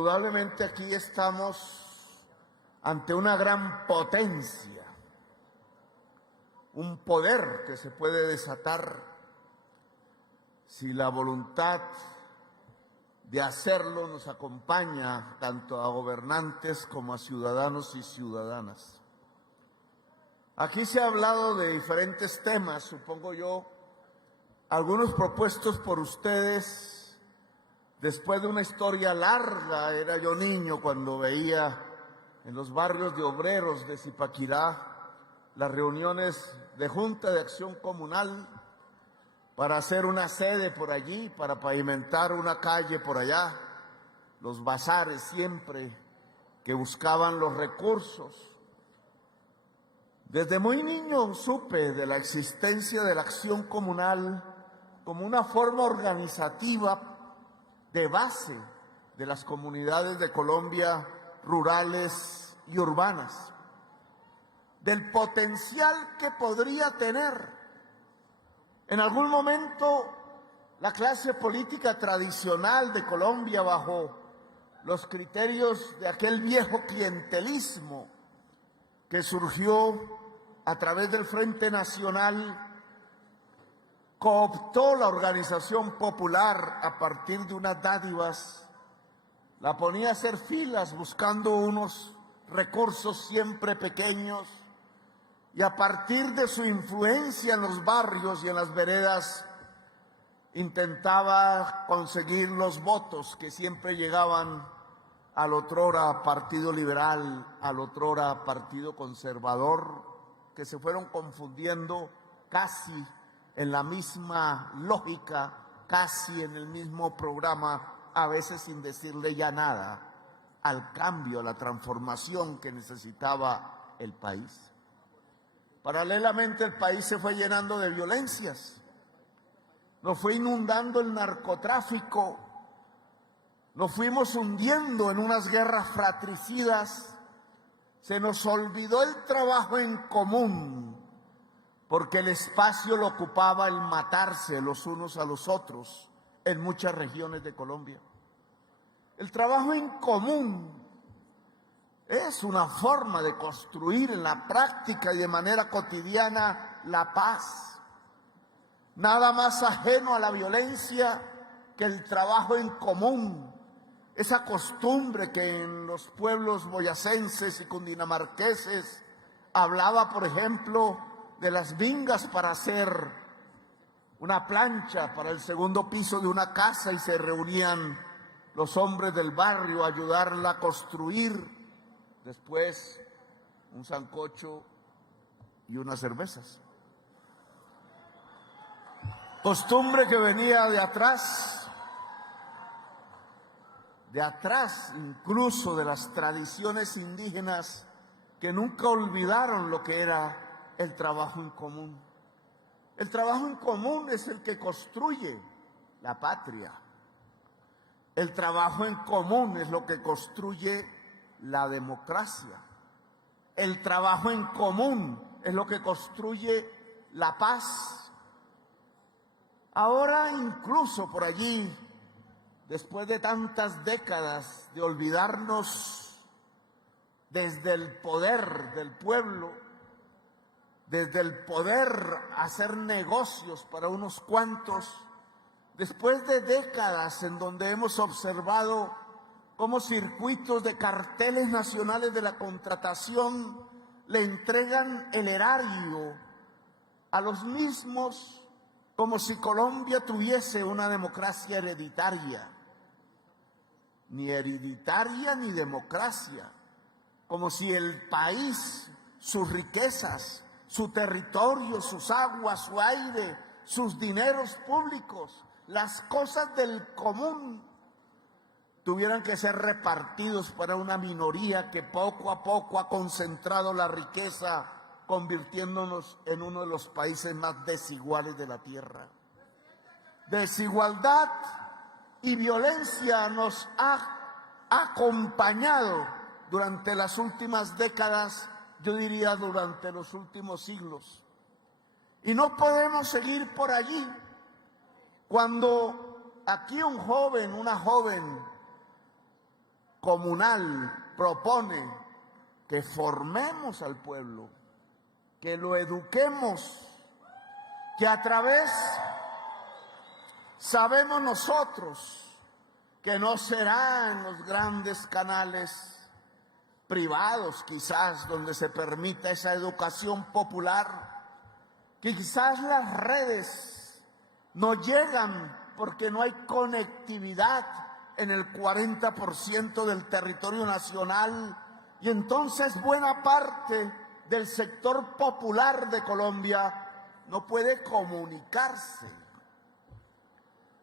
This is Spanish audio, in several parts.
Indudablemente aquí estamos ante una gran potencia, un poder que se puede desatar si la voluntad de hacerlo nos acompaña tanto a gobernantes como a ciudadanos y ciudadanas. Aquí se ha hablado de diferentes temas, supongo yo, algunos propuestos por ustedes. Después de una historia larga, era yo niño cuando veía en los barrios de obreros de Zipaquirá las reuniones de Junta de Acción Comunal para hacer una sede por allí, para pavimentar una calle por allá, los bazares siempre que buscaban los recursos. Desde muy niño supe de la existencia de la acción comunal como una forma organizativa de base de las comunidades de Colombia rurales y urbanas, del potencial que podría tener. En algún momento la clase política tradicional de Colombia, bajo los criterios de aquel viejo clientelismo que surgió a través del Frente Nacional, cooptó la organización popular a partir de unas dádivas, la ponía a hacer filas buscando unos recursos siempre pequeños y a partir de su influencia en los barrios y en las veredas intentaba conseguir los votos que siempre llegaban al otrora Partido Liberal, al otrora Partido Conservador, que se fueron confundiendo casi en la misma lógica, casi en el mismo programa, a veces sin decirle ya nada al cambio, a la transformación que necesitaba el país. Paralelamente el país se fue llenando de violencias, nos fue inundando el narcotráfico, nos fuimos hundiendo en unas guerras fratricidas, se nos olvidó el trabajo en común, porque el espacio lo ocupaba el matarse los unos a los otros en muchas regiones de Colombia. El trabajo en común es una forma de construir en la práctica y de manera cotidiana la paz. Nada más ajeno a la violencia que el trabajo en común, esa costumbre que en los pueblos boyacenses y cundinamarqueses hablaba, por ejemplo, de las vingas para hacer una plancha para el segundo piso de una casa y se reunían los hombres del barrio a ayudarla a construir, después un sancocho y unas cervezas. Costumbre que venía de atrás incluso de las tradiciones indígenas que nunca olvidaron lo que era el trabajo en común. El trabajo en común es el que construye la patria. El trabajo en común es lo que construye la democracia. El trabajo en común es lo que construye la paz. Ahora incluso por allí, después de tantas décadas de olvidarnos desde el poder del pueblo, desde el poder hacer negocios para unos cuantos, después de décadas en donde hemos observado cómo circuitos de carteles nacionales de la contratación le entregan el erario a los mismos como si Colombia tuviese una democracia hereditaria. Ni hereditaria ni democracia, como si el país, sus riquezas, su territorio, sus aguas, su aire, sus dineros públicos, las cosas del común, tuvieran que ser repartidos para una minoría que poco a poco ha concentrado la riqueza, convirtiéndonos en uno de los países más desiguales de la tierra. Desigualdad y violencia nos ha acompañado durante las últimas décadas, yo diría durante los últimos siglos. Y no podemos seguir por allí. Cuando aquí un joven, una joven, comunal propone que formemos al pueblo, que lo eduquemos, que a través, sabemos nosotros, que no será en los grandes canales privados quizás donde se permita esa educación popular, que quizás las redes no llegan porque no hay conectividad en el 40% del territorio nacional, y entonces buena parte del sector popular de Colombia no puede comunicarse,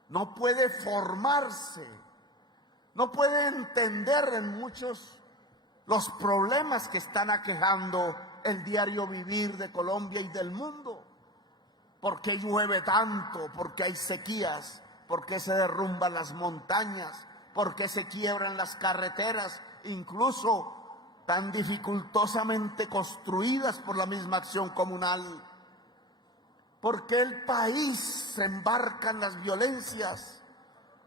no puede formarse, no puede entender en muchos los problemas que están aquejando el diario vivir de Colombia y del mundo. ¿Por qué llueve tanto? ¿Por qué hay sequías? ¿Por qué se derrumban las montañas? ¿Por qué se quiebran las carreteras, incluso tan dificultosamente construidas por la misma acción comunal? ¿Por qué el país se embarca en las violencias?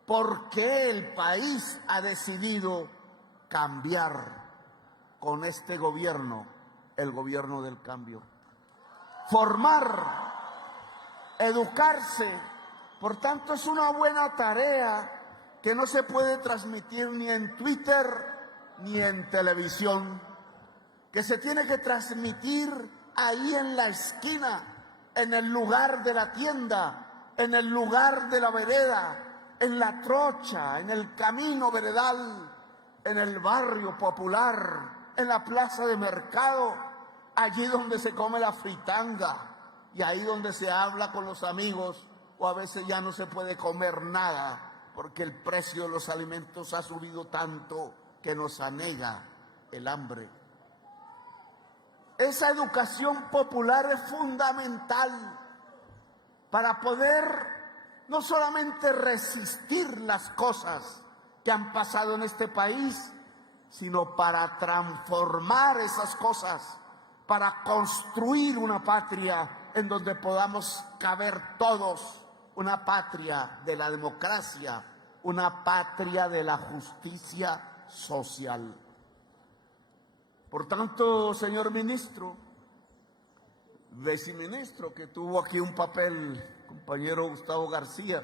¿Por qué el país ha decidido cambiar con este gobierno, el gobierno del cambio? Formar, educarse, por tanto, es una buena tarea que no se puede transmitir ni en Twitter ni en televisión, que se tiene que transmitir ahí en la esquina, en el lugar de la tienda, en el lugar de la vereda, en la trocha, en el camino veredal, en el barrio popular, en la plaza de mercado, allí donde se come la fritanga y ahí donde se habla con los amigos, o a veces ya no se puede comer nada porque el precio de los alimentos ha subido tanto que nos anega el hambre. Esa educación popular es fundamental para poder no solamente resistir las cosas que han pasado en este país, sino para transformar esas cosas, para construir una patria en donde podamos caber todos, una patria de la democracia, una patria de la justicia social. Por tanto, señor ministro, viceministro, que tuvo aquí un papel, compañero Gustavo García,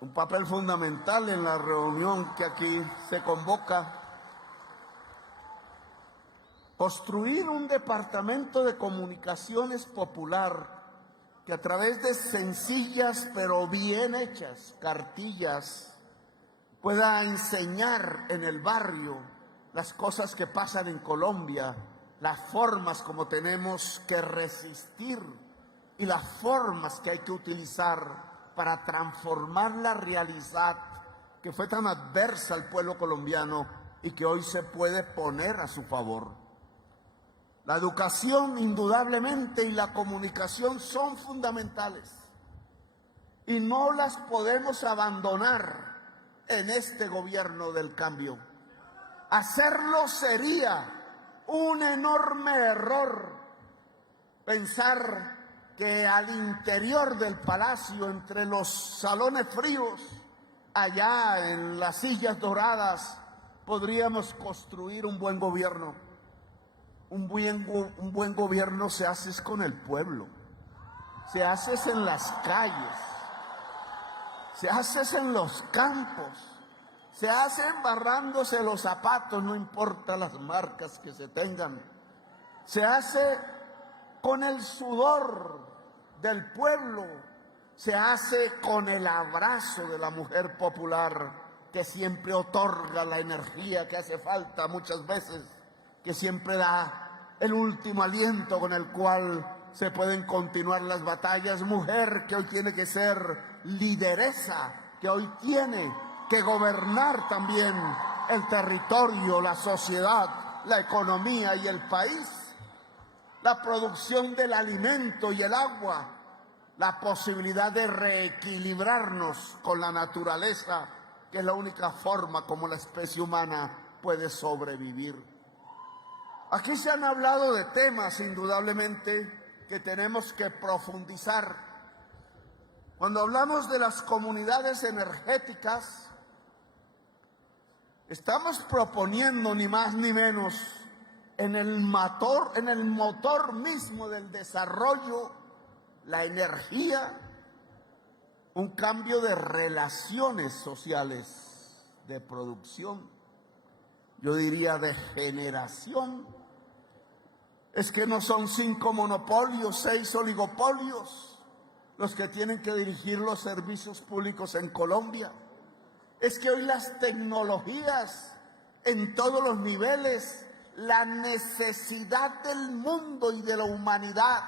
un papel fundamental en la reunión que aquí se convoca, construir un departamento de comunicaciones popular que a través de sencillas pero bien hechas cartillas pueda enseñar en el barrio las cosas que pasan en Colombia, las formas como tenemos que resistir y las formas que hay que utilizar para transformar la realidad que fue tan adversa al pueblo colombiano y que hoy se puede poner a su favor. La educación, indudablemente, y la comunicación son fundamentales y no las podemos abandonar en este gobierno del cambio. Hacerlo sería un enorme error. Pensar que al interior del palacio, entre los salones fríos, allá en las sillas doradas, podríamos construir un buen gobierno. Un buen gobierno se hace con el pueblo, se hace en las calles, se hace en los campos, se hace embarrándose los zapatos, no importa las marcas que se tengan, se hace con el sudor del pueblo, se hace con el abrazo de la mujer popular que siempre otorga la energía que hace falta muchas veces, que siempre da el último aliento con el cual se pueden continuar las batallas. Mujer que hoy tiene que ser lideresa, que hoy tiene que gobernar también el territorio, la sociedad, la economía y el país, la producción del alimento y el agua, la posibilidad de reequilibrarnos con la naturaleza, que es la única forma como la especie humana puede sobrevivir. Aquí se han hablado de temas, indudablemente, que tenemos que profundizar. Cuando hablamos de las comunidades energéticas, Estamos proponiendo ni más ni menos en el motor mismo del desarrollo, la energía, un cambio de relaciones sociales, de producción, yo diría de generación. Es que no son 5 monopolios, 6 oligopolios los que tienen que dirigir los servicios públicos en Colombia. Es que hoy las tecnologías en todos los niveles, la necesidad del mundo y de la humanidad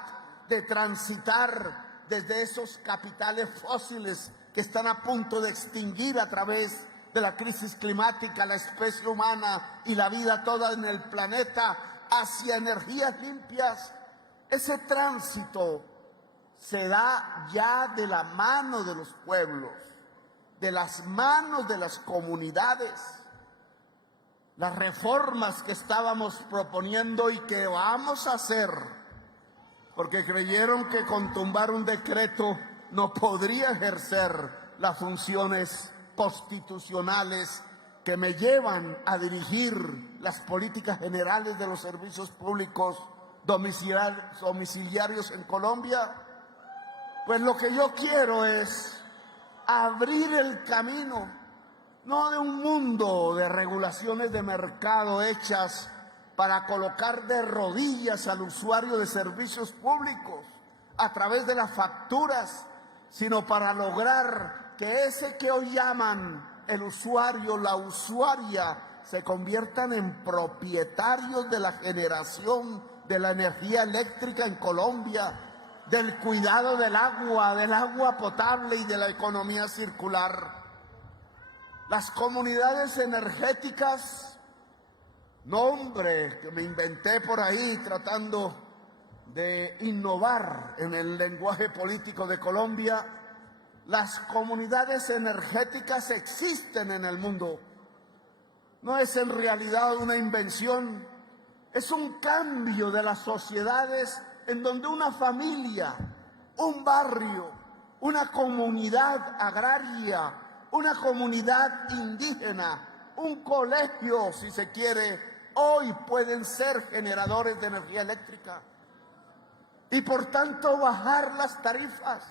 de transitar desde esos capitales fósiles que están a punto de extinguir a través de la crisis climática, la especie humana y la vida toda en el planeta, hacia energías limpias. Ese tránsito se da ya de la mano de los pueblos, de las manos de las comunidades. Las reformas que estábamos proponiendo y que vamos a hacer, porque creyeron que con tumbar un decreto no podría ejercer las funciones constitucionales que me llevan a dirigir las políticas generales de los servicios públicos domiciliarios en Colombia. Pues lo que yo quiero es abrir el camino, no de un mundo de regulaciones de mercado hechas para colocar de rodillas al usuario de servicios públicos a través de las facturas, sino para lograr que ese que hoy llaman el usuario, la usuaria, se conviertan en propietarios de la generación de la energía eléctrica en Colombia, del cuidado del agua potable y de la economía circular. Las comunidades energéticas, nombre que me inventé por ahí tratando de innovar en el lenguaje político de Colombia. Las comunidades energéticas existen en el mundo. No es en realidad una invención, es un cambio de las sociedades en donde una familia, un barrio, una comunidad agraria, una comunidad indígena, un colegio, si se quiere, hoy pueden ser generadores de energía eléctrica y por tanto bajar las tarifas.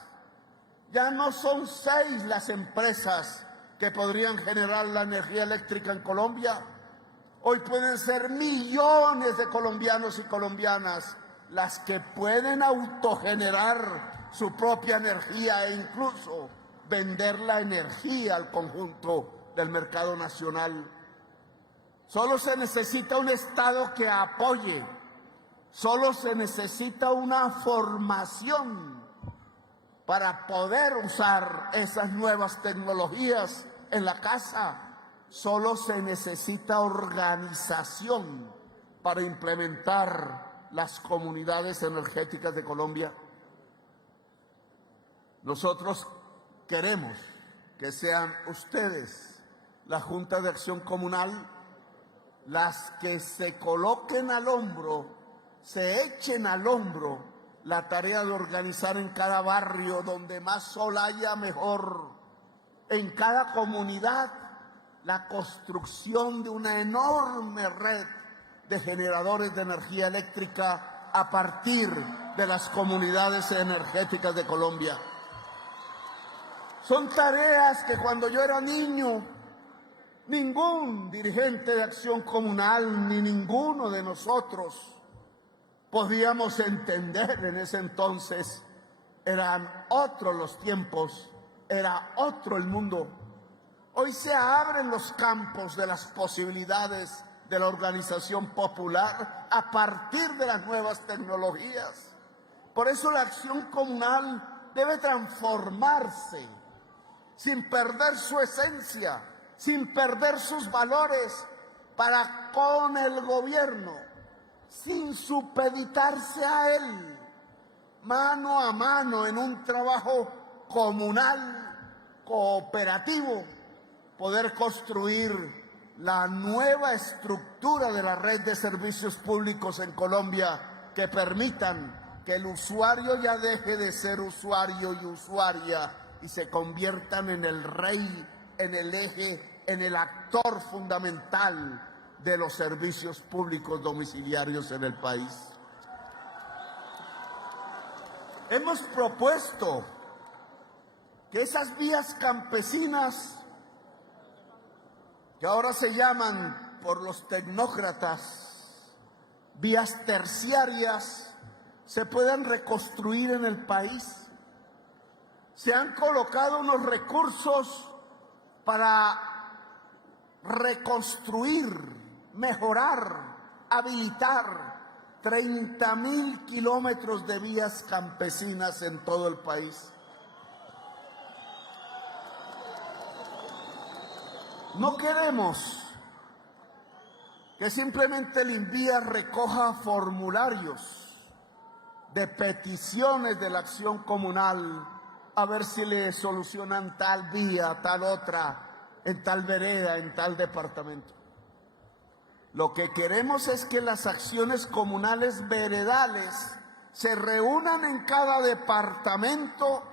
Ya no son 6 las empresas que podrían generar la energía eléctrica en Colombia. Hoy pueden ser millones de colombianos y colombianas las que pueden autogenerar su propia energía e incluso vender la energía al conjunto del mercado nacional. Solo se necesita un Estado que apoye, solo se necesita una formación para poder usar esas nuevas tecnologías en la casa. Solo se necesita organización para implementar las comunidades energéticas de Colombia. Nosotros queremos que sean ustedes, la Junta de Acción Comunal, las que se coloquen al hombro, se echen al hombro la tarea de organizar en cada barrio donde más sol haya mejor, en cada comunidad, la construcción de una enorme red de generadores de energía eléctrica a partir de las comunidades energéticas de Colombia. Son tareas que cuando yo era niño, ningún dirigente de Acción Comunal ni ninguno de nosotros podíamos entender en ese entonces. Eran otros los tiempos, era otro el mundo. Hoy se abren los campos de las posibilidades de la organización popular a partir de las nuevas tecnologías. Por eso la acción comunal debe transformarse sin perder su esencia, sin perder sus valores, para con el gobierno, sin supeditarse a él, mano a mano en un trabajo comunal, cooperativo, poder construir la nueva estructura de la red de servicios públicos en Colombia que permitan que el usuario ya deje de ser usuario y usuaria y se conviertan en el rey, en el eje en el actor fundamental de los servicios públicos domiciliarios en el país. Hemos propuesto que esas vías campesinas, que ahora se llaman por los tecnócratas vías terciarias, se puedan reconstruir en el país. Se han colocado unos recursos para reconstruir, mejorar, habilitar 30.000 kilómetros de vías campesinas en todo el país. No queremos que simplemente el INVIA recoja formularios de peticiones de la acción comunal a ver si le solucionan tal vía, tal otra, en tal vereda, en tal departamento. Lo que queremos es que las acciones comunales veredales se reúnan en cada departamento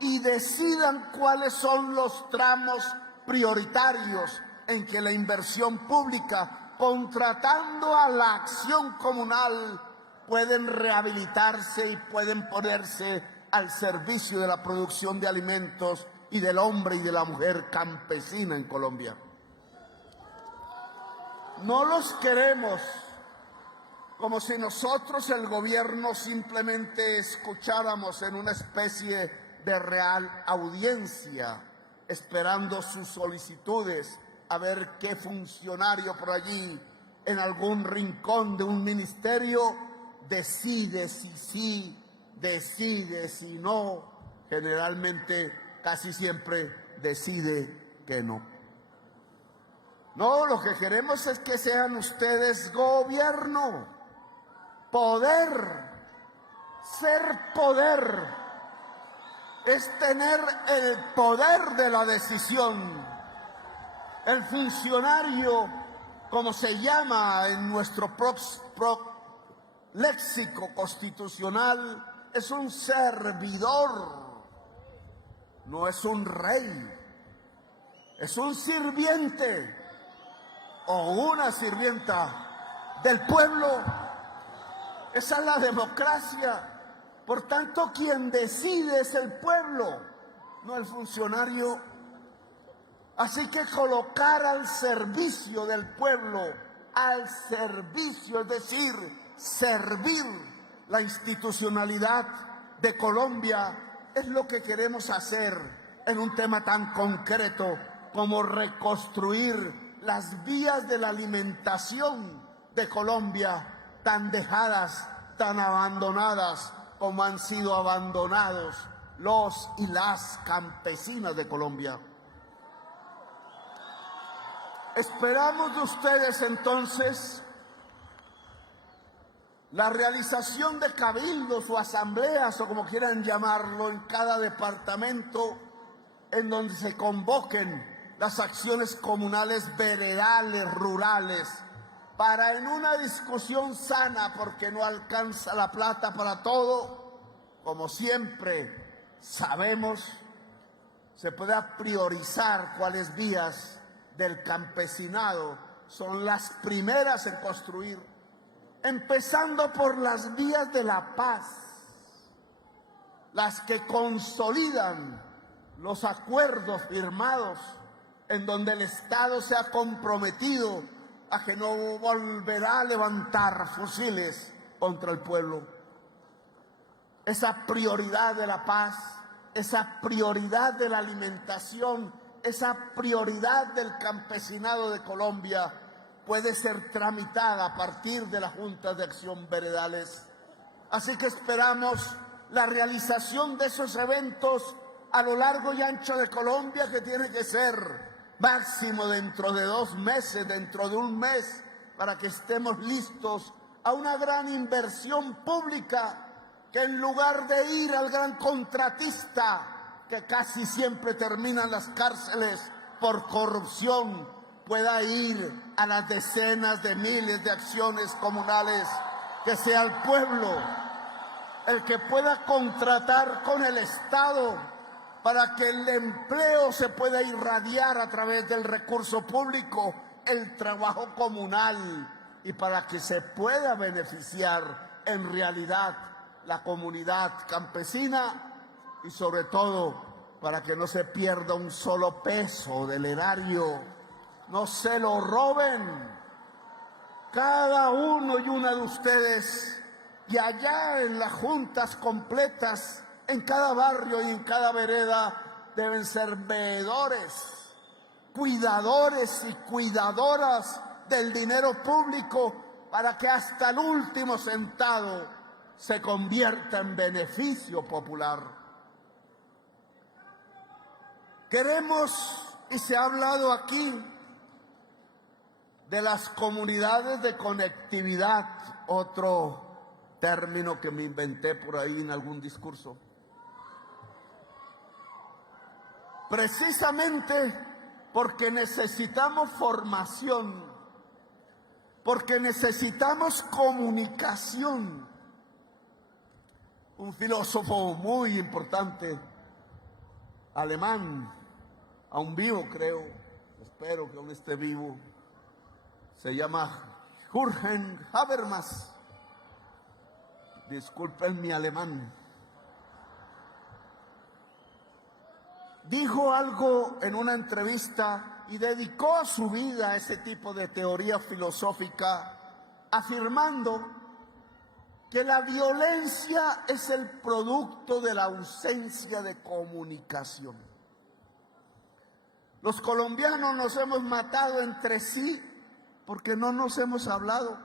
y decidan cuáles son los tramos prioritarios en que la inversión pública, contratando a la acción comunal, pueden rehabilitarse y pueden ponerse al servicio de la producción de alimentos y del hombre y de la mujer campesina en Colombia. No los queremos como si nosotros, el gobierno, simplemente escucháramos en una especie de real audiencia, esperando sus solicitudes, a ver qué funcionario por allí, en algún rincón de un ministerio, decide si sí, decide si no. Generalmente, casi siempre, decide que no. No, lo que queremos es que sean ustedes gobierno, poder. Ser poder es tener el poder de la decisión. El funcionario, como se llama en nuestro léxico constitucional, es un servidor, no es un rey, es un sirviente o una sirvienta del pueblo. Esa es la democracia. Por tanto, quien decide es el pueblo, no el funcionario. Así que colocar al servicio del pueblo, al servicio, es decir, servir la institucionalidad de Colombia, es lo que queremos hacer en un tema tan concreto como reconstruir las vías de la alimentación de Colombia, tan dejadas, tan abandonadas como han sido abandonados los y las campesinas de Colombia. Esperamos de ustedes entonces la realización de cabildos o asambleas, o como quieran llamarlo, en cada departamento, en donde se convoquen las acciones comunales veredales, rurales, para en una discusión sana, porque no alcanza la plata para todo, como siempre sabemos, se pueda priorizar cuáles vías del campesinado son las primeras en construir, empezando por las vías de la paz, las que consolidan los acuerdos firmados, en donde el Estado se ha comprometido a que no volverá a levantar fusiles contra el pueblo. Esa prioridad de la paz, esa prioridad de la alimentación, esa prioridad del campesinado de Colombia puede ser tramitada a partir de las juntas de acción veredales. Así que esperamos la realización de esos eventos a lo largo y ancho de Colombia, que tiene que ser máximo dentro de 2 meses, dentro de 1 mes, para que estemos listos a una gran inversión pública, que en lugar de ir al gran contratista, que casi siempre termina en las cárceles por corrupción, pueda ir a las decenas de miles de acciones comunales, que sea el pueblo el que pueda contratar con el Estado para que el empleo se pueda irradiar a través del recurso público, el trabajo comunal, y para que se pueda beneficiar en realidad la comunidad campesina, y sobre todo para que no se pierda un solo peso del erario, no se lo roben. Cada uno y una de ustedes, y allá en las juntas completas, en cada barrio y en cada vereda, deben ser veedores, cuidadores y cuidadoras del dinero público, para que hasta el último centavo se convierta en beneficio popular. Queremos, y se ha hablado aquí, de las comunidades de conectividad, otro término que me inventé por ahí en algún discurso. Precisamente porque necesitamos formación, porque necesitamos comunicación. Un filósofo muy importante, alemán, aún vivo creo, espero que aún esté vivo, se llama Jürgen Habermas. Disculpen mi alemán. Dijo algo en una entrevista y dedicó su vida a ese tipo de teoría filosófica, afirmando que la violencia es el producto de la ausencia de comunicación. Los colombianos nos hemos matado entre sí porque no nos hemos hablado.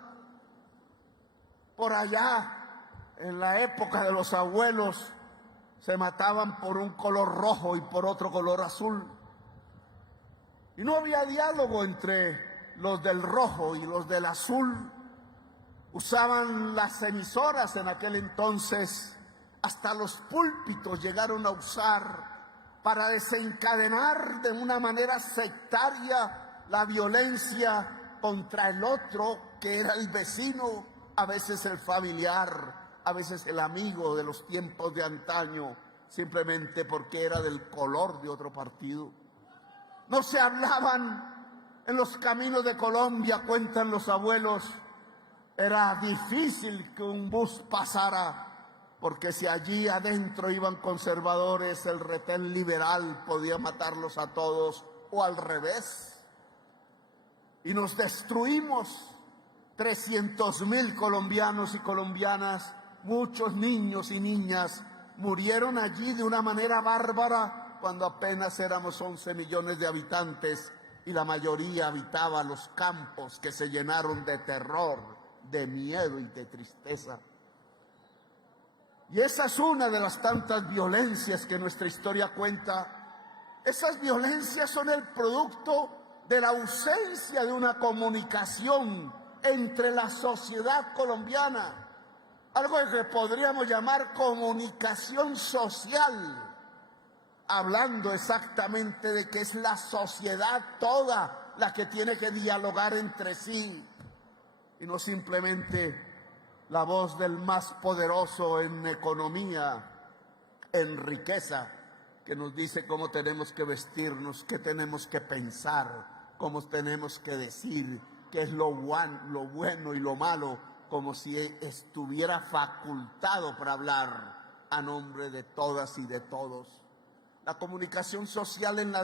Por allá, en la época de los abuelos, se mataban por un color rojo y por otro color azul. Y no había diálogo entre los del rojo y los del azul. Usaban las emisoras en aquel entonces, hasta los púlpitos llegaron a usar para desencadenar de una manera sectaria la violencia contra el otro, que era el vecino, a veces el familiar, a veces el amigo de los tiempos de antaño, simplemente porque era del color de otro partido. No se hablaban en los caminos de Colombia, cuentan los abuelos. Era difícil que un bus pasara, porque si allí adentro iban conservadores, el retén liberal podía matarlos a todos, o al revés. Y nos destruimos. 300.000 colombianos y colombianas, muchos niños y niñas, murieron allí de una manera bárbara cuando apenas éramos 11 millones de habitantes y la mayoría habitaba los campos que se llenaron de terror, de miedo y de tristeza. Y esa es una de las tantas violencias que nuestra historia cuenta. Esas violencias son el producto de la ausencia de una comunicación entre la sociedad colombiana, algo que podríamos llamar comunicación social, hablando exactamente de que es la sociedad toda la que tiene que dialogar entre sí, y no simplemente la voz del más poderoso en economía, en riqueza, que nos dice cómo tenemos que vestirnos, qué tenemos que pensar, cómo tenemos que decir, qué es lo bueno y lo malo, como si estuviera facultado para hablar a nombre de todas y de todos. La comunicación social en la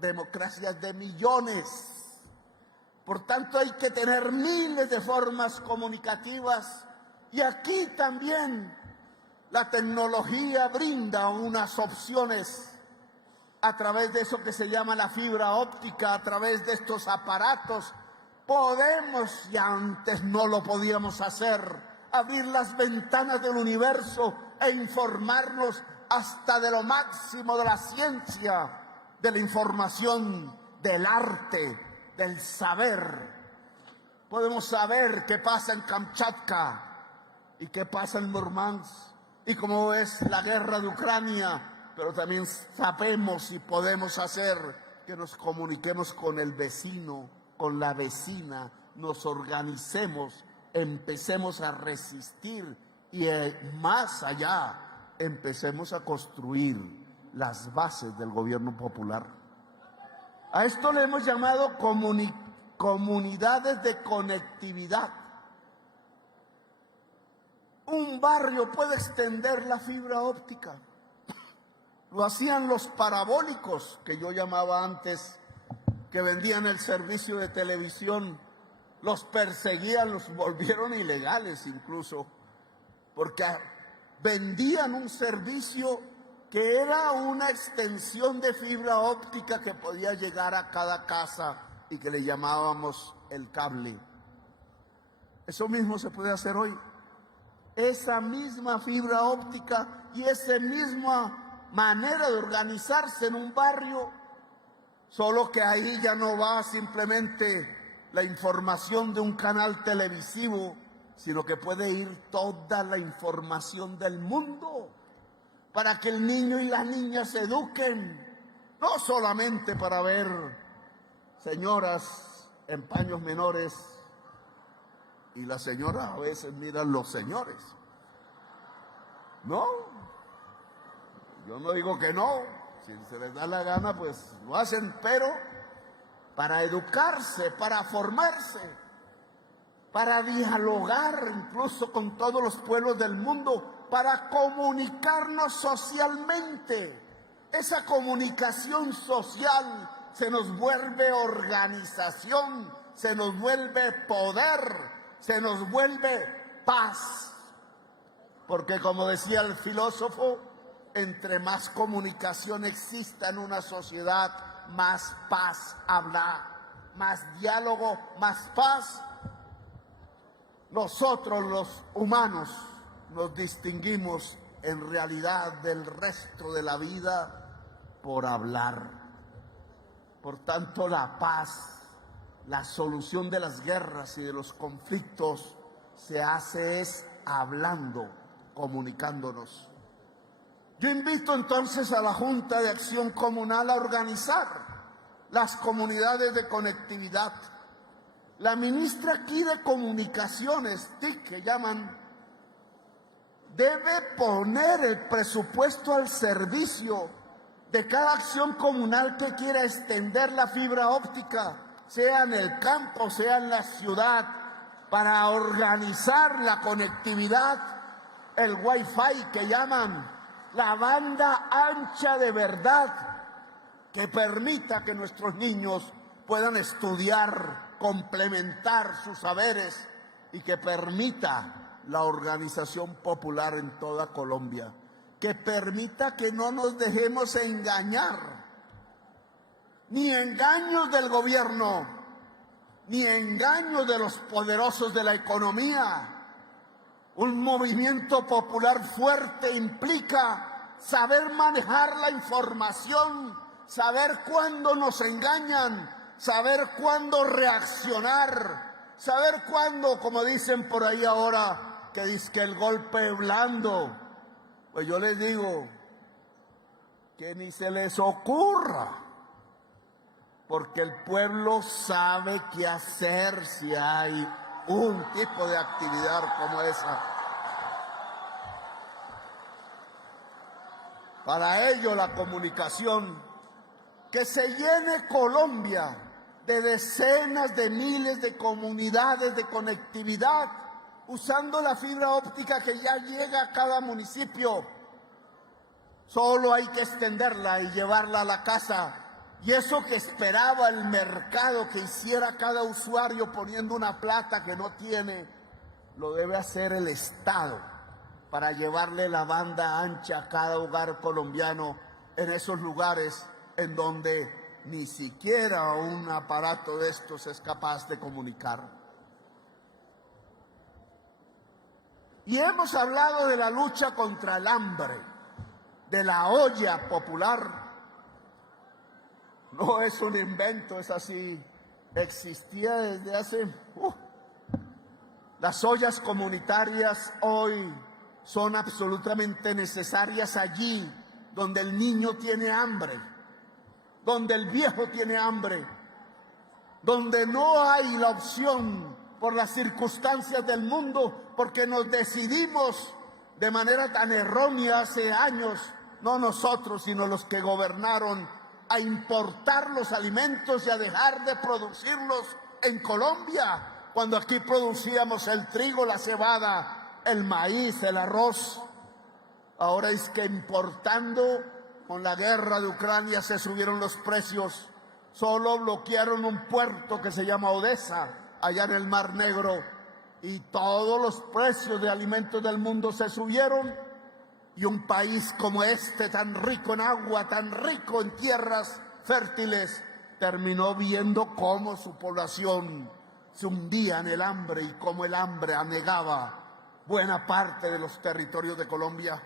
democracia es de millones. Por tanto, hay que tener miles de formas comunicativas. Y aquí también la tecnología brinda unas opciones a través de eso que se llama la fibra óptica, a través de estos aparatos. Podemos, y antes no lo podíamos hacer, abrir las ventanas del universo e informarnos hasta de lo máximo de la ciencia, de la información, del arte, del saber. Podemos saber qué pasa en Kamchatka y qué pasa en Murmansk y cómo es la guerra de Ucrania, pero también sabemos y podemos hacer que nos comuniquemos con el vecino, con la vecina, nos organicemos, empecemos a resistir y más allá, empecemos a construir las bases del gobierno popular. A esto le hemos llamado comunidades de conectividad. Un barrio puede extender la fibra óptica. Lo hacían los parabólicos, que yo llamaba antes, que vendían el servicio de televisión. Los perseguían, los volvieron ilegales incluso, porque vendían un servicio que era una extensión de fibra óptica que podía llegar a cada casa y que le llamábamos el cable. Eso mismo se puede hacer hoy. Esa misma fibra óptica y esa misma manera de organizarse en un barrio, solo que ahí ya no va simplemente la información de un canal televisivo, sino que puede ir toda la información del mundo para que el niño y la niña se eduquen, no solamente para ver señoras en paños menores, y las señoras a veces miran los señores. No, yo no digo que no, si se les da la gana pues lo hacen, pero para educarse, para formarse, para dialogar incluso con todos los pueblos del mundo, para comunicarnos socialmente. Esa comunicación social se nos vuelve organización, se nos vuelve poder, se nos vuelve paz. Porque como decía el filósofo, entre más comunicación exista en una sociedad, más paz habrá, más diálogo, más paz. Nosotros los humanos nos distinguimos en realidad del resto de la vida por hablar. Por tanto, la paz, la solución de las guerras y de los conflictos se hace es hablando, comunicándonos. Yo invito entonces a la Junta de Acción Comunal a organizar las comunidades de conectividad. La ministra aquí de Comunicaciones, TIC que llaman, debe poner el presupuesto al servicio de cada acción comunal que quiera extender la fibra óptica, sea en el campo, sea en la ciudad, para organizar la conectividad, el Wi-Fi que llaman, la banda ancha de verdad, que permita que nuestros niños puedan estudiar, complementar sus saberes y que permita la organización popular en toda Colombia, que permita que no nos dejemos engañar, ni engaños del gobierno, ni engaños de los poderosos de la economía. Un movimiento popular fuerte implica saber manejar la información, saber cuándo nos engañan, saber cuándo reaccionar, saber cuándo, como dicen por ahí ahora, que dizque el golpe blando. Pues yo les digo que ni se les ocurra, porque el pueblo sabe qué hacer si hay un tipo de actividad como esa. Para ello la comunicación, que se llene Colombia de decenas de miles de comunidades de conectividad, usando la fibra óptica que ya llega a cada municipio. Solo hay que extenderla y llevarla a la casa. Y eso que esperaba el mercado que hiciera cada usuario poniendo una plata que no tiene, lo debe hacer el Estado para llevarle la banda ancha a cada hogar colombiano en esos lugares en donde ni siquiera un aparato de estos es capaz de comunicar. Y hemos hablado de la lucha contra el hambre, de la olla popular. No es un invento, es así, existía desde hace... Las ollas comunitarias hoy son absolutamente necesarias allí donde el niño tiene hambre, donde el viejo tiene hambre, donde no hay la opción por las circunstancias del mundo, porque nos decidimos de manera tan errónea hace años, no nosotros, sino los que gobernaron, a importar los alimentos y a dejar de producirlos en Colombia, cuando aquí producíamos el trigo, la cebada, el maíz, el arroz. Ahora es que importando, con la guerra de Ucrania se subieron los precios. Solo bloquearon un puerto que se llama Odessa, allá en el Mar Negro, y todos los precios de alimentos del mundo se subieron. Y un país como este, tan rico en agua, tan rico en tierras fértiles, terminó viendo cómo su población se hundía en el hambre y cómo el hambre anegaba buena parte de los territorios de Colombia.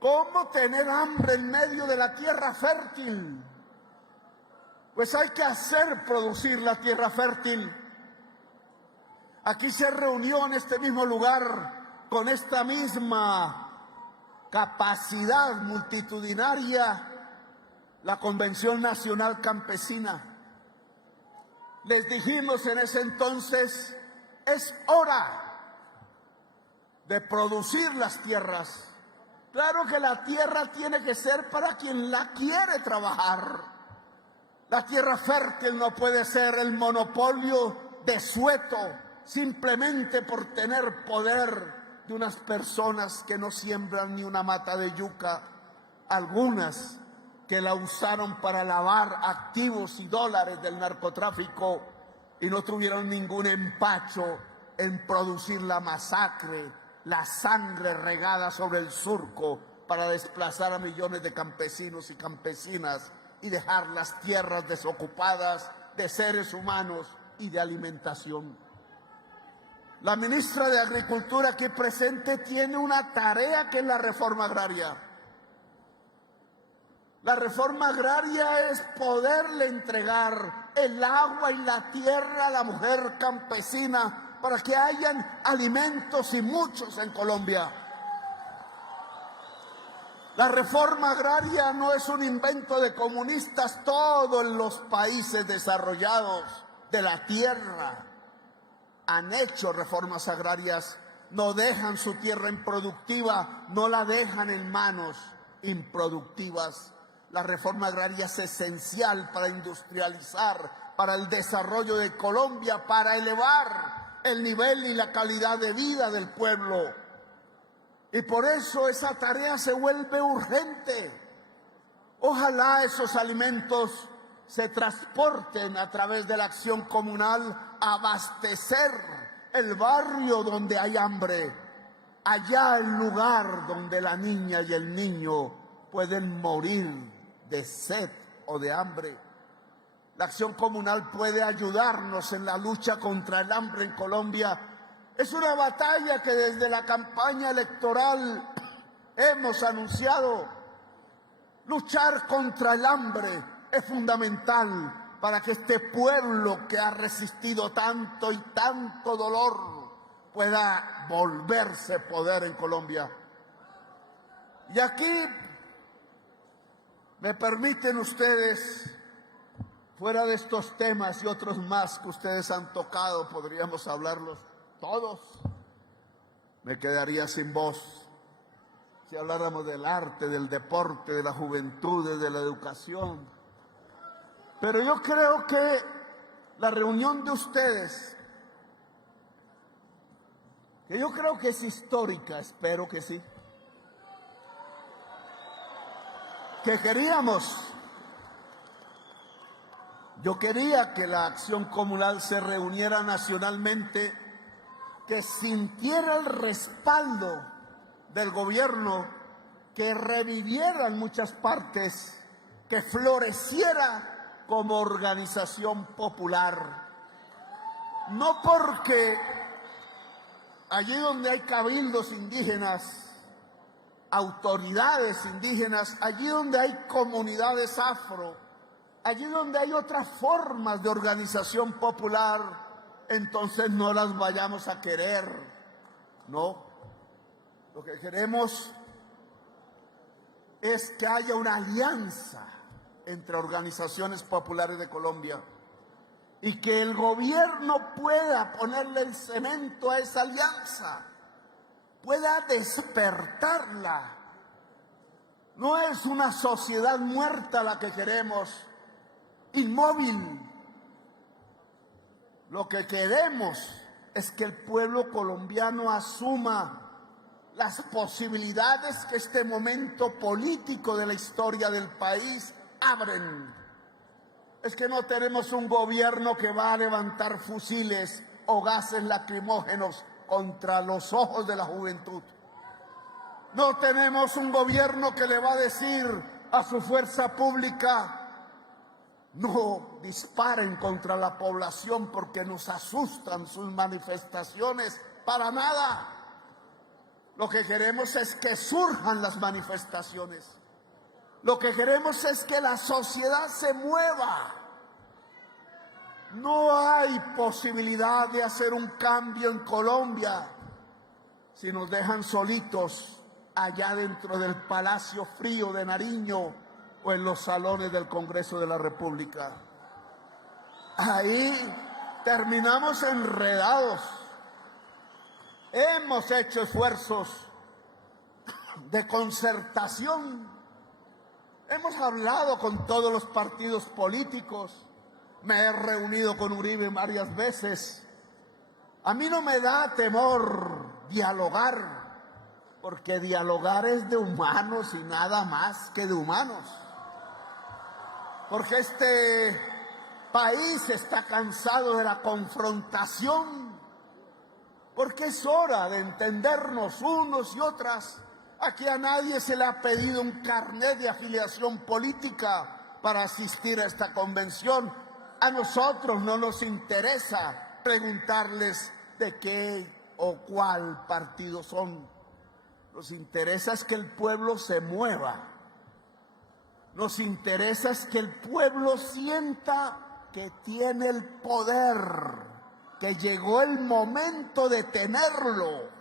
¿Cómo tener hambre en medio de la tierra fértil? Pues hay que hacer producir la tierra fértil. Aquí se reunió en este mismo lugar, con esta misma capacidad multitudinaria, la Convención Nacional Campesina. Les dijimos en ese entonces, es hora de producir las tierras. Claro que la tierra tiene que ser para quien la quiere trabajar. La tierra fértil no puede ser el monopolio desueto simplemente por tener poder de unas personas que no siembran ni una mata de yuca, algunas que la usaron para lavar activos y dólares del narcotráfico y no tuvieron ningún empacho en producir la masacre, la sangre regada sobre el surco para desplazar a millones de campesinos y campesinas y dejar las tierras desocupadas de seres humanos y de alimentación. La ministra de Agricultura aquí presente tiene una tarea que es la reforma agraria. La reforma agraria es poderle entregar el agua y la tierra a la mujer campesina para que hayan alimentos y muchos en Colombia. La reforma agraria no es un invento de comunistas. Todos los países desarrollados de la tierra han hecho reformas agrarias, no dejan su tierra improductiva, no la dejan en manos improductivas. La reforma agraria es esencial para industrializar, para el desarrollo de Colombia, para elevar el nivel y la calidad de vida del pueblo. Y por eso esa tarea se vuelve urgente. Ojalá esos alimentos se transporten a través de la acción comunal a abastecer el barrio donde hay hambre, allá el lugar donde la niña y el niño pueden morir de sed o de hambre. La acción comunal puede ayudarnos en la lucha contra el hambre en Colombia. Es una batalla que desde la campaña electoral hemos anunciado. Luchar contra el hambre es fundamental para que este pueblo que ha resistido tanto y tanto dolor pueda volverse poder en Colombia. Y aquí me permiten ustedes, fuera de estos temas y otros más que ustedes han tocado, podríamos hablarlos todos, me quedaría sin voz. Si habláramos del arte, del deporte, de la juventud, de la educación. Pero yo creo que la reunión de ustedes, que yo creo que es histórica, espero que sí, que yo quería que la acción comunal se reuniera nacionalmente, que sintiera el respaldo del gobierno, que reviviera en muchas partes, que floreciera como organización popular. No porque allí donde hay cabildos indígenas, autoridades indígenas, allí donde hay comunidades afro, allí donde hay otras formas de organización popular, entonces no las vayamos a querer, no. Lo que queremos es que haya una alianza entre organizaciones populares de Colombia y que el gobierno pueda ponerle el cemento a esa alianza, pueda despertarla. No es una sociedad muerta la que queremos, inmóvil. Lo que queremos es que el pueblo colombiano asuma las posibilidades que este momento político de la historia del país abren. Es que no tenemos un gobierno que va a levantar fusiles o gases lacrimógenos contra los ojos de la juventud. No tenemos un gobierno que le va a decir a su fuerza pública: no disparen contra la población porque nos asustan sus manifestaciones. Para nada. Lo que queremos es que surjan las manifestaciones. Lo que queremos es que la sociedad se mueva. No hay posibilidad de hacer un cambio en Colombia si nos dejan solitos allá dentro del Palacio Frío de Nariño o en los salones del Congreso de la República. Ahí terminamos enredados. Hemos hecho esfuerzos de concertación. Hemos hablado con todos los partidos políticos. Me he reunido con Uribe varias veces. A mí no me da temor dialogar, porque dialogar es de humanos y nada más que de humanos. Porque este país está cansado de la confrontación, porque es hora de entendernos unos y otras. Aquí a nadie se le ha pedido un carnet de afiliación política para asistir a esta convención. A nosotros no nos interesa preguntarles de qué o cuál partido son. Nos interesa es que el pueblo se mueva. Nos interesa es que el pueblo sienta que tiene el poder, que llegó el momento de tenerlo,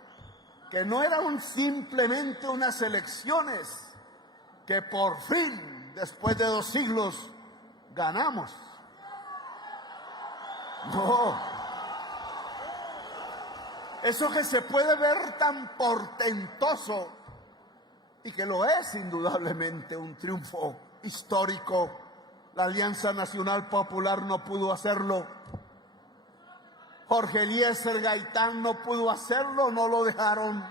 que no eran simplemente unas elecciones, que por fin, después de 2 siglos, ganamos. No, eso que se puede ver tan portentoso y que lo es indudablemente un triunfo histórico. La Alianza Nacional Popular no pudo hacerlo. Jorge Eliezer Gaitán no pudo hacerlo, no lo dejaron.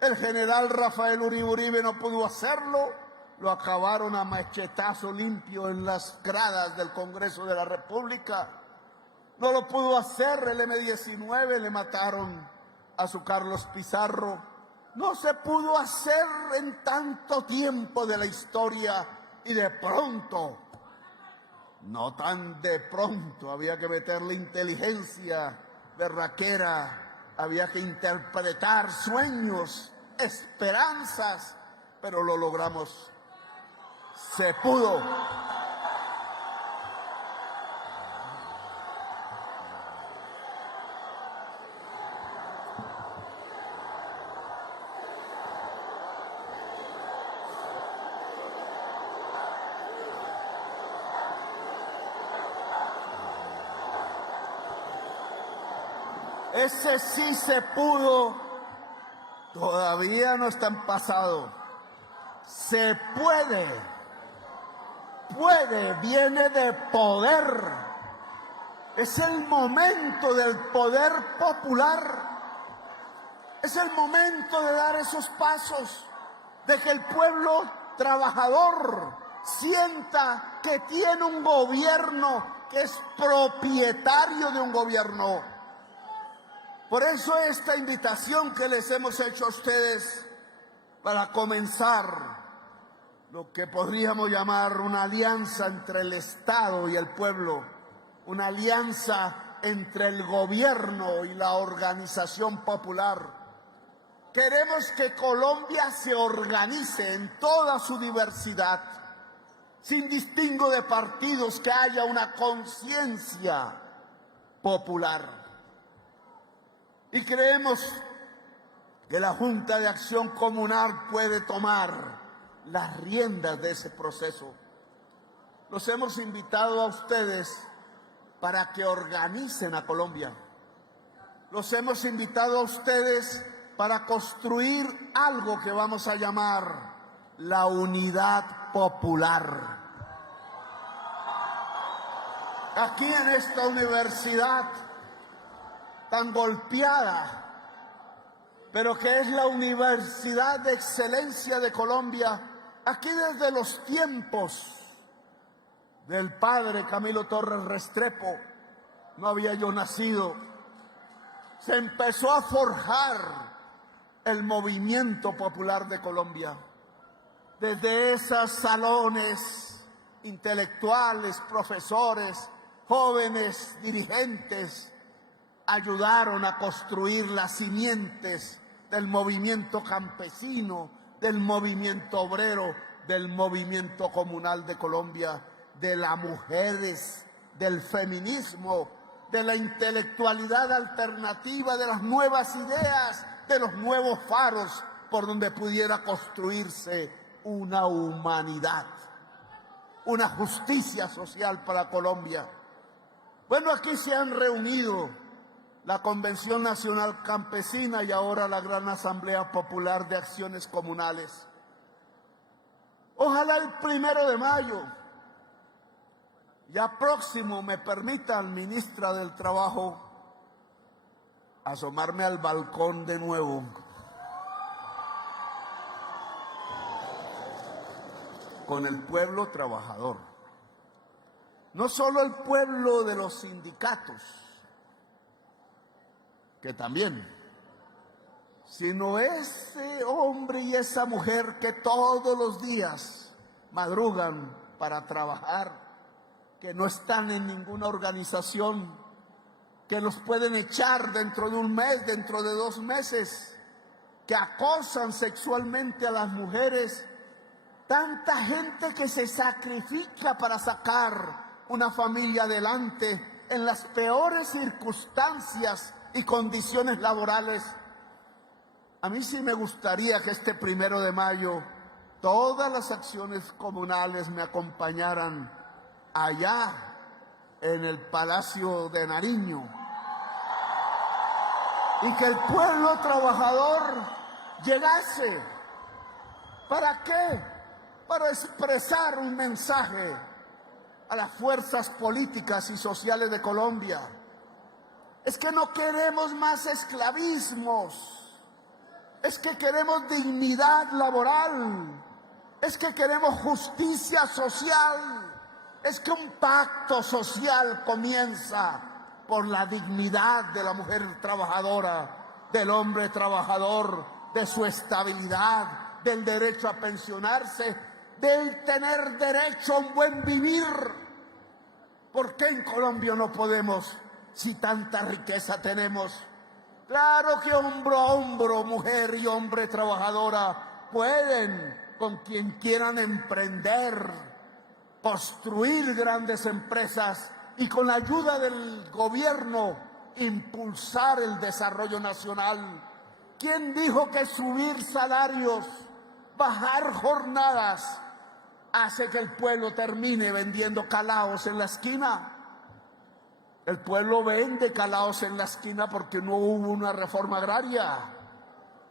El general Rafael Uribe no pudo hacerlo, lo acabaron a machetazo limpio en las gradas del Congreso de la República. No lo pudo hacer el M-19, le mataron a su Carlos Pizarro. No se pudo hacer en tanto tiempo de la historia y de pronto, no tan de pronto, había que meterle inteligencia berraquera, había que interpretar sueños, esperanzas, pero lo logramos. Se pudo. Ese sí se pudo, todavía no está en pasado. Se puede, viene de poder. Es el momento del poder popular. Es el momento de dar esos pasos, de que el pueblo trabajador sienta que tiene un gobierno, que es propietario de un gobierno. Por eso esta invitación que les hemos hecho a ustedes para comenzar lo que podríamos llamar una alianza entre el Estado y el pueblo, una alianza entre el gobierno y la organización popular. Queremos que Colombia se organice en toda su diversidad, sin distingo de partidos, que haya una conciencia popular. Y creemos que la Junta de Acción Comunal puede tomar las riendas de ese proceso. Los hemos invitado a ustedes para que organicen a Colombia. Los hemos invitado a ustedes para construir algo que vamos a llamar la unidad popular. Aquí en esta universidad tan golpeada, pero que es la Universidad de Excelencia de Colombia, aquí desde los tiempos del padre Camilo Torres Restrepo, no había yo nacido, se empezó a forjar el movimiento popular de Colombia. Desde esos salones intelectuales, profesores, jóvenes, dirigentes, ayudaron a construir las simientes del movimiento campesino, del movimiento obrero, del movimiento comunal de Colombia, de las mujeres, del feminismo, de la intelectualidad alternativa, de las nuevas ideas, de los nuevos faros por donde pudiera construirse una humanidad, una justicia social para Colombia. Bueno, aquí se han reunido la Convención Nacional Campesina y ahora la Gran Asamblea Popular de Acciones Comunales. Ojalá el 1 de mayo, ya próximo, me permitan, ministra del Trabajo, asomarme al balcón de nuevo. Con el pueblo trabajador. No solo el pueblo de los sindicatos, que también, sino ese hombre y esa mujer que todos los días madrugan para trabajar, que no están en ninguna organización, que los pueden echar dentro de un mes, dentro de 2 meses, que acosan sexualmente a las mujeres. Tanta gente que se sacrifica para sacar una familia adelante en las peores circunstancias y condiciones laborales. A mí sí me gustaría que este 1 de mayo todas las acciones comunales me acompañaran allá en el Palacio de Nariño y que el pueblo trabajador llegase. ¿Para qué? Para expresar un mensaje a las fuerzas políticas y sociales de Colombia. Es que no queremos más esclavismos, es que queremos dignidad laboral, es que queremos justicia social, es que un pacto social comienza por la dignidad de la mujer trabajadora, del hombre trabajador, de su estabilidad, del derecho a pensionarse, del tener derecho a un buen vivir. ¿Por qué en Colombia no podemos si tanta riqueza tenemos? Claro que hombro a hombro, mujer y hombre trabajadora, pueden, con quien quieran emprender, construir grandes empresas y con la ayuda del gobierno impulsar el desarrollo nacional. ¿Quién dijo que subir salarios, bajar jornadas, hace que el pueblo termine vendiendo calaos en la esquina? El pueblo vende calaos en la esquina porque no hubo una reforma agraria,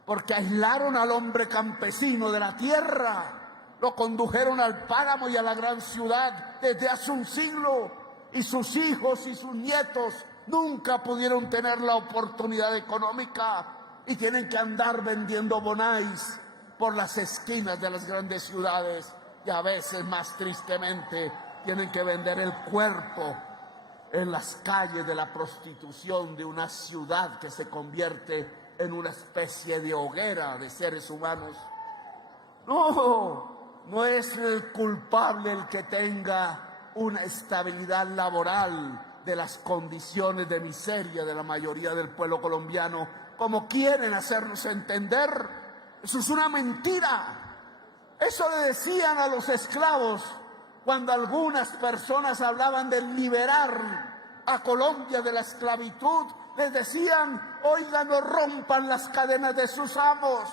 porque aislaron al hombre campesino de la tierra, lo condujeron al páramo y a la gran ciudad desde hace un siglo, y sus hijos y sus nietos nunca pudieron tener la oportunidad económica y tienen que andar vendiendo bonais por las esquinas de las grandes ciudades, y a veces, más tristemente, tienen que vender el cuerpo en las calles de la prostitución de una ciudad que se convierte en una especie de hoguera de seres humanos. No es el culpable el que tenga una estabilidad laboral de las condiciones de miseria de la mayoría del pueblo colombiano, como quieren hacernos entender. Eso es una mentira. Eso le decían a los esclavos cuando algunas personas hablaban de liberar a Colombia de la esclavitud. Les decían: oigan, no rompan las cadenas de sus amos,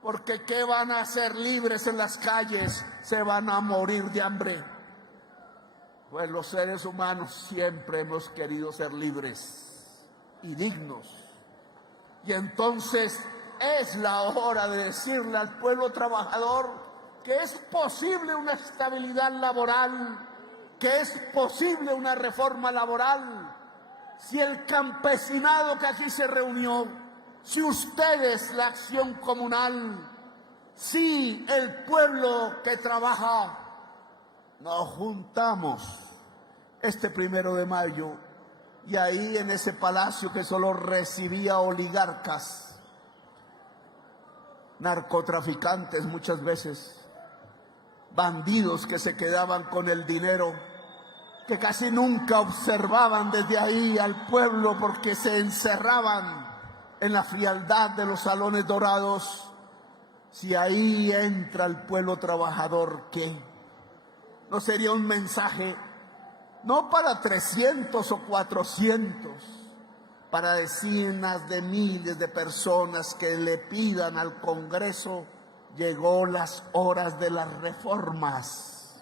porque ¿qué van a hacer libres en las calles? Se van a morir de hambre. Pues los seres humanos siempre hemos querido ser libres y dignos. Y entonces es la hora de decirle al pueblo trabajador que es posible una estabilidad laboral, que es posible una reforma laboral, si el campesinado que aquí se reunió, si ustedes, la acción comunal, si el pueblo que trabaja, nos juntamos este 1 de mayo y ahí en ese palacio que solo recibía oligarcas, narcotraficantes muchas veces, bandidos que se quedaban con el dinero, que casi nunca observaban desde ahí al pueblo porque se encerraban en la frialdad de los salones dorados. Si ahí entra el pueblo trabajador, ¿qué? ¿No sería un mensaje no para 300 o 400, para decenas de miles de personas que le pidan al Congreso? Llegó las horas de las reformas.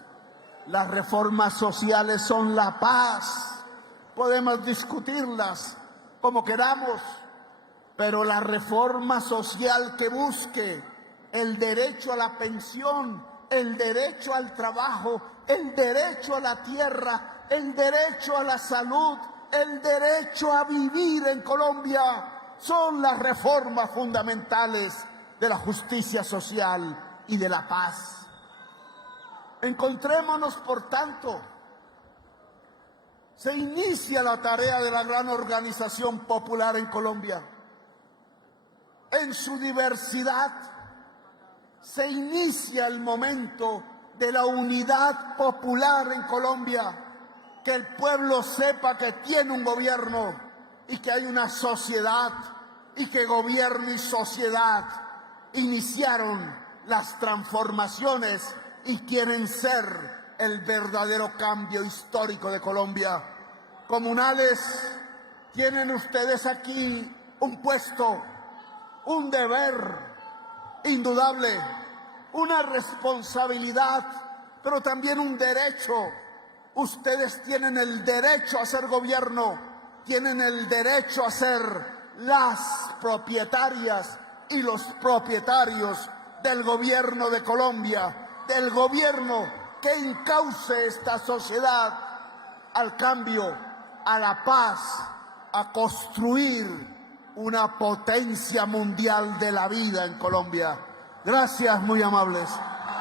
Las reformas sociales son la paz. Podemos discutirlas como queramos, pero la reforma social que busque el derecho a la pensión, el derecho al trabajo, el derecho a la tierra, el derecho a la salud, el derecho a vivir en Colombia, son las reformas fundamentales de la justicia social y de la paz. Encontrémonos, por tanto. Se inicia la tarea de la gran organización popular en Colombia. En su diversidad se inicia el momento de la unidad popular en Colombia, que el pueblo sepa que tiene un gobierno y que hay una sociedad y que gobierno y sociedad iniciaron las transformaciones y quieren ser el verdadero cambio histórico de Colombia. Comunales, tienen ustedes aquí un puesto, un deber indudable, una responsabilidad, pero también un derecho. Ustedes tienen el derecho a ser gobierno, tienen el derecho a ser las propietarias y los propietarios del gobierno de Colombia, del gobierno que encauce esta sociedad al cambio, a la paz, a construir una potencia mundial de la vida en Colombia. Gracias, muy amables.